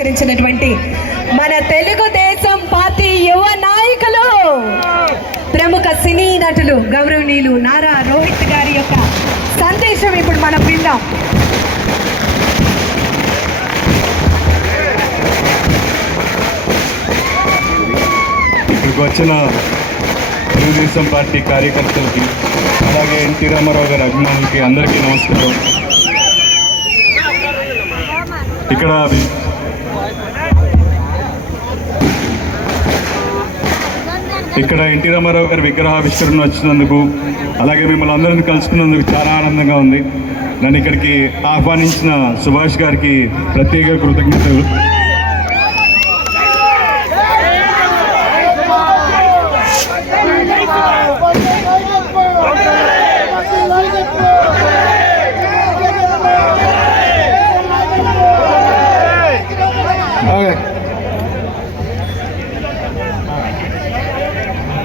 ఆవిష్కరించినటువంటి మన తెలుగుదేశం పార్టీ యువ నాయకులు ప్రముఖ సినీ నటులు గౌరవనీయులు నారా రోహిత్ గారి యొక్క సందేశం ఇప్పుడు మనం విందాం. ఇక్కడికి వచ్చిన తెలుగుదేశం పార్టీ కార్యకర్తలకి అలాగే ఎన్టీ రామారావు గారి అభిమానులకి అందరికీ నమస్కారం. ఇక్కడ ఎన్టీ రామారావు గారి విగ్రహావిష్కరణ వచ్చినందుకు అలాగే మిమ్మల్ని అందరినీ కలుసుకున్నందుకు చాలా ఆనందంగా ఉంది. నన్ను ఇక్కడికి ఆహ్వానించిన సుభాష్ గారికి ప్రత్యేక కృతజ్ఞతలు.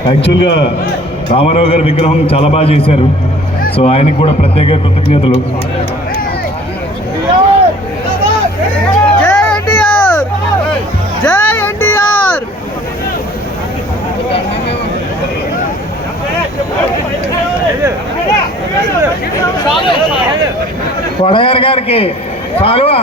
యాక్చువల్గా రామారావు గారి విగ్రహం చాలా బాగా చేశారు. సో ఆయనకు కూడా ప్రత్యేక కృతజ్ఞతలు. వడయార్ గారికి చాలువా.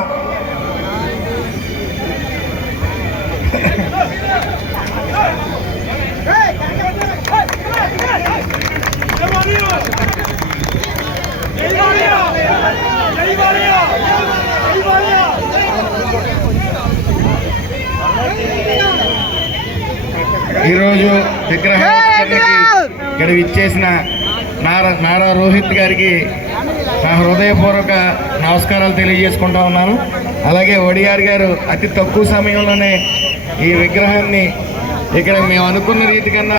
ఈరోజు విగ్రహానికి ఇక్కడ విచ్చేసిన నారా రోహిత్ గారికి నా హృదయపూర్వక నమస్కారాలు తెలియజేసుకుంటా ఉన్నాను. అలాగే వడియార్ గారు అతి తక్కువ సమయంలోనే ఈ విగ్రహాన్ని ఇక్కడ మేము అనుకున్న రీతి కన్నా